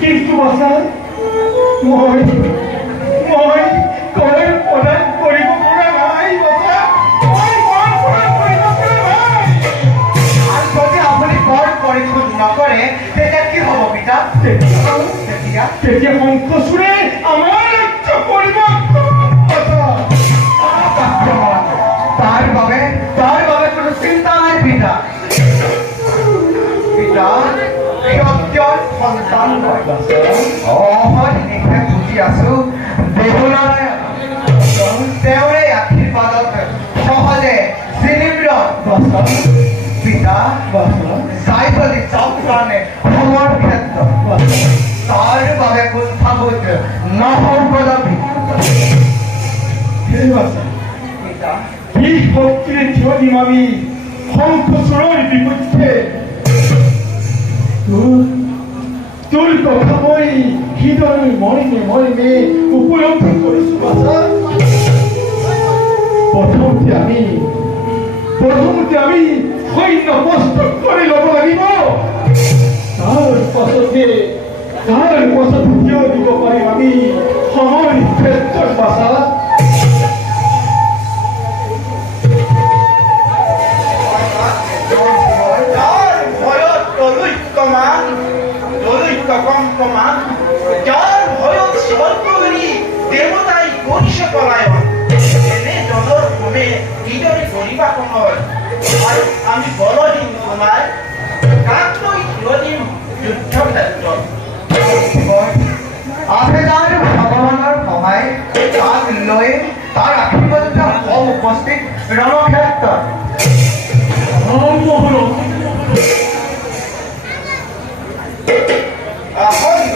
কিন্তু বাছা মই মই কলেজ প্ৰদান কৰিব পৰা নাই বাছা মই কৰ প্ৰদান কৰিব পৰা নাই আৰ যদি আপনি কৰ পৰিশোধ নকৰে সেটা কি হবো পিতা তেতিয়া শঙ্খচূড়ে আমাৰ ৰাজ্য পৰিৱৰ্তন তাৰ বাবে কোনো চিন্তা নাই পিতা পিতা সত্যৰ সন্তান হয় হয় নিশে বুজি আছো দেৱনাৰায়ণ তেওঁৰে আশীৰ্বাদত সহজে জিলিম্ৰ পিতা চাই বুলি চাওক কাৰণে সময় ক্ষেত্ৰত তাৰ বাবে কুণ্ঠাবোধ নহ'বলাবি পিতা এই শক্তিৰে থিয় দিম আমি শঙ্খচূড়ৰ বিপক্ষে তোৰ কথা মই হৃদয় মৰিমে উপলব্ধি কৰিছো বাছা প্ৰথমতে আমি সৈন্য প্ৰস্তুত কৰি ল'ব লাগিব তাৰ পাছতে থিয় দিব পাৰিম আমি সময় ক্ষেত্ৰত বাছা যার ভয়ত স্বল্পগিরি দেবতাই গরিষ্ঠ পলায়ন এনে জনর ভূমে কিদরে গরিবা সময় আর আমি বড় দিন তোমার কাকলৈ দিন যুদ্ধ ক্ষেত্ৰত আছে যাৰ ভগৱানৰ সহায় তাক লৈ তাৰ আশীৰ্বাদত উপস্থিত ৰণক্ষেত্ৰত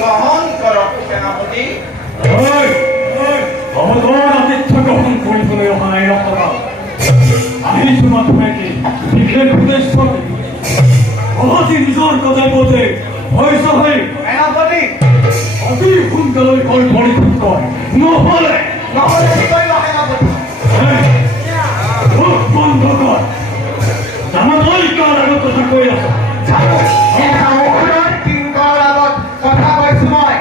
গ্ৰহণ কৰক সেনাপতি আতিথ্য গ্ৰহণ কৰিবলৈ অহা নাই ৰক্ষা আহিছো মাথোঁকে বিশেষ উদ্দেশ্য অতি নিজৰ কৰ্তব্যতে ভয়ছ হৈ সেনাপতি অতি সোনকালে গৈ পৰিশোধ কৰে নহ'লে কি কৰিব সেনাপতি মুখ বন্ধ কৰ জামাতৈ কাৰ আগত কথা কৈ আছ কথা কৈছো মই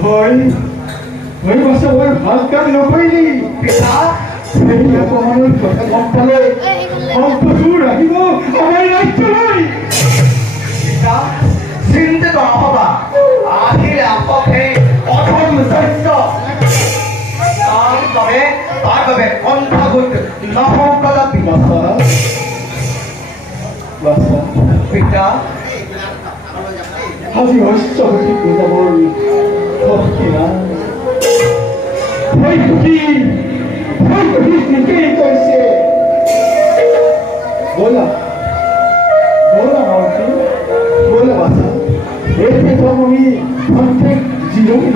Hoy, hoy vas a ver, Halkan no puede. সেই অপমানৰ কথা গম পালে অন্তচুৰ আহিব আমাৰ ৰাজ্যলৈ। চিন্তিত নহবা, আহিলে আকৌ সেই অধম দৈত্য। তাৰ বাবে কণ্ঠাগোট নহকলাপি। পিতা, আজি শস্যৱতী বুজাবৰ শক্তি নাই। ঠিকেই কৈছে। ব'লা ব'লা মাউসী, ব'লা বাছা, এতে তো আমি প্রত্যেক জীবন